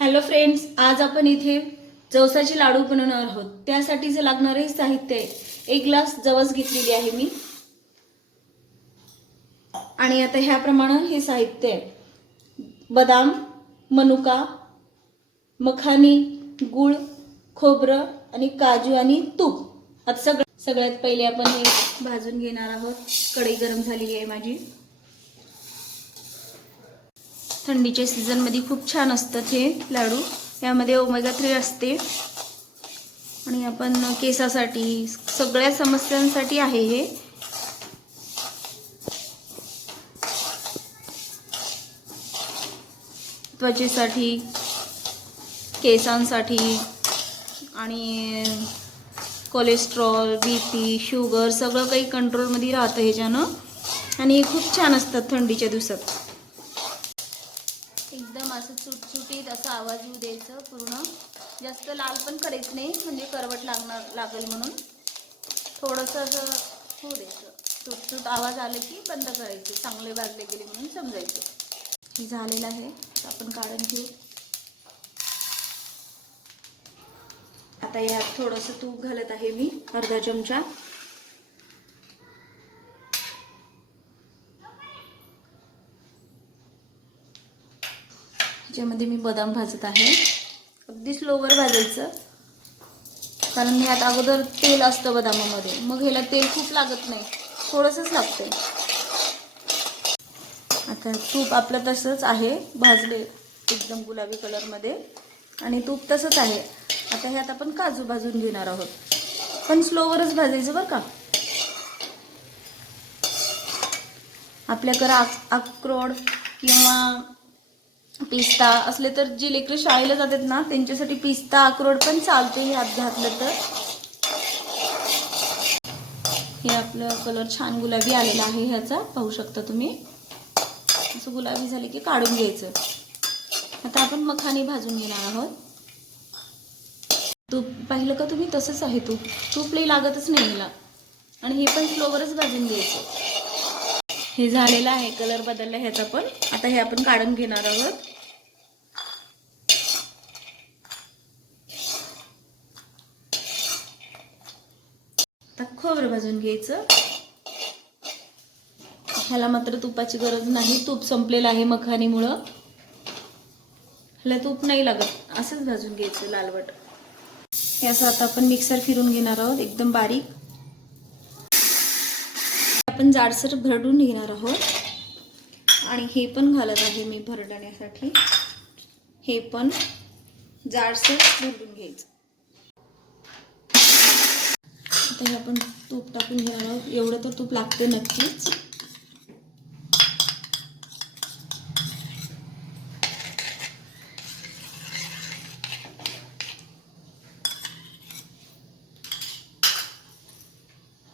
Hello friends आज आपण इथे जवसाचे लाडू बनवणार आहोत. त्यासाठी जे लागणारे साहित्य. आहे एक ग्लास जवस घेतलेली आहे मी. आणि आता ह्याप्रमाणे हे साहित्य आहे. बदाम मनुका मखानी गुळ खोबरं आणि काजू आणि तूप. आता सगळं सगळ्यात पहिले आपण हे भाजून घेणार आहोत. कढई गरम झालेली आहे माझी. थंडीच्या सीझनमध्ये खूप छान असतात हे लाडू. यामध्ये ओमेगा थ्री असते. आणि आपण केसासाठी सगळ्या समस्यांसाठी आहे हे. त्वचेसाठी केसांसाठी आणि कोलेस्ट्रॉल बी पी शुगर सगळं काही कंट्रोलमध्ये राहतं ह्याच्यानं. आणि हे खूप छान असतात थंडीच्या दिवसात. सुटसुटीत असा आवाज येऊ द्यायचं पूर्ण. जास्त लाल पण करायचं नाही म्हणजे करवट लागणार लागेल म्हणून. थोडंसं असं होऊ द्यायचं. सुटसुट आवाज आले की बंद करायचे चांगले भाजले गेले म्हणून समजायचं. हे झालेलं आहे. आपण काढून घेऊ. आता यात थोडंसं तूप घालत आहे मी अर्धा चमचा. ह्याच्यामध्ये मी बदाम भाजत आहे. अगदी स्लोवर भाजायचं. कारण यात अगोदर तेल असतं बदामामध्ये. मग ह्याला तेल खूप लागत नाही. थोडंसंच लागतं आता तूप आपलं तसंच आहे. भाजले एकदम गुलाबी कलरमध्ये. आणि तूप तसंच आहे. आता ह्यात आपण काजू भाजून घेणार आहोत. पण स्लोवरच भाजायचं बरं का. आपल्याकडं आक्रोड अक्रोड किंवा पिस्ता असले तर जे लेकरं शाळेला जातात ना त्यांच्यासाठी पिस्ता अक्रोड पण चालते ह्यात घातलं तर. हे आपलं कलर छान गुलाबी आलेला आहे ह्याचा पाहू शकता तुम्ही. असं गुलाबी झाले की काढून घ्यायचं. आता आपण मखाने भाजून घेणार आहोत. तूप पाहिलं का तुम्ही? तसंच आहे तूप. तूप लई लागतच नाही आणि हे पण स्लोवरच भाजून घ्यायचं. हे झालेलं आहे. कलर बदलला ह्याचा पण. आता हे आपण काढून घेणार आहोत. आता खोबरं भाजून घ्यायचं. ह्याला मात्र तुपाची गरज नाही. तूप संपलेलं आहे मखानीमुळं ह्याला तूप नाही लागत. असंच भाजून घ्यायचं लालवट. हे असं आता आपण मिक्सर फिरून घेणार आहोत. एकदम बारीक. आपण जाडसर भरडून घेणार आहोत. आणि हे पण घालत आहे मी भरडण्यासाठी. हे पण जाडसर भरडून घ्यायचं. आता हे आपण तूप टाकून घेणार आहोत. एवढं तर तूप लागते नक्कीच.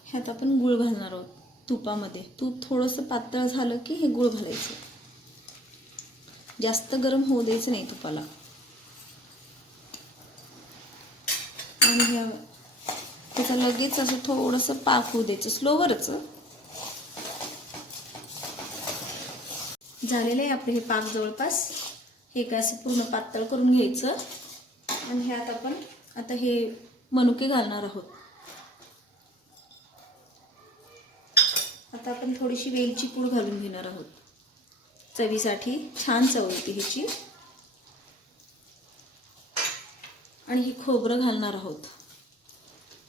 ह्यात आपण गुळ घालणार आहोत. तुपामध्ये. तूप थोडंसं पातळ झालं की हे गूळ घालायचं. जास्त गरम होऊ द्यायचं नाही तुपाला. आणि त्याचा लगेच असं थोडंसं पाक होऊ द्यायचं स्लोवरच. झालेलं आहे आपले हे पाक जवळपास. हे काय असं पूर्ण पातळ करून घ्यायचं. आणि ह्यात आपण आता हे मनुके घालणार आहोत. आता आपण थोडीशी वेलची पूड घालून घेणार आहोत. चवीसाठी छान चव येते ह्याची. आणि हे खोबरं घालणार आहोत.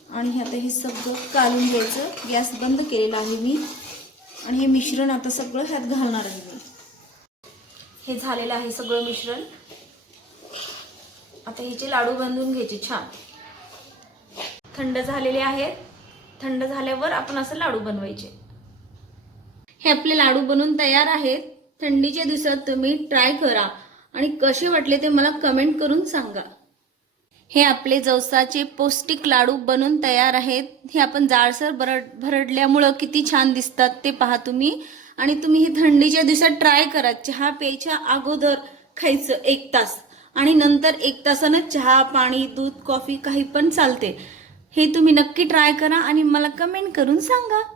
आणि आता हे सगळं कालून घ्यायचं. गॅस बंद केलेला आहे मी. आणि हे मिश्रण आता सगळं ह्यात घालणार आहे मी. हे झालेलं आहे सगळं मिश्रण. आता हिचे लाडू बांधून घ्यायचे छान. थंड झालेले आहेत. थंड झाल्यावर आपण असं लाडू बनवायचे. हे आपले लाडू बनवून तयार आहेत. थंडीच्या दिवसात तुम्ही ट्राय करा. आणि कसे वाटले ते मला कमेंट करून सांगा. हे आपले जवसाचे पौष्टिक लाडू बनून तयार आहेत. हे आपण जाडसर भरड भरडल्यामुळं किती छान दिसतात ते पहा तुम्ही. आणि तुम्ही हे थंडीच्या दिवसात ट्राय करा. चहा प्यायच्या अगोदर खायचं एक तास. आणि नंतर एक तासानं चहा पाणी दूध कॉफी काही पण चालते. हे तुम्ही नक्की ट्राय करा आणि मला कमेंट करून सांगा.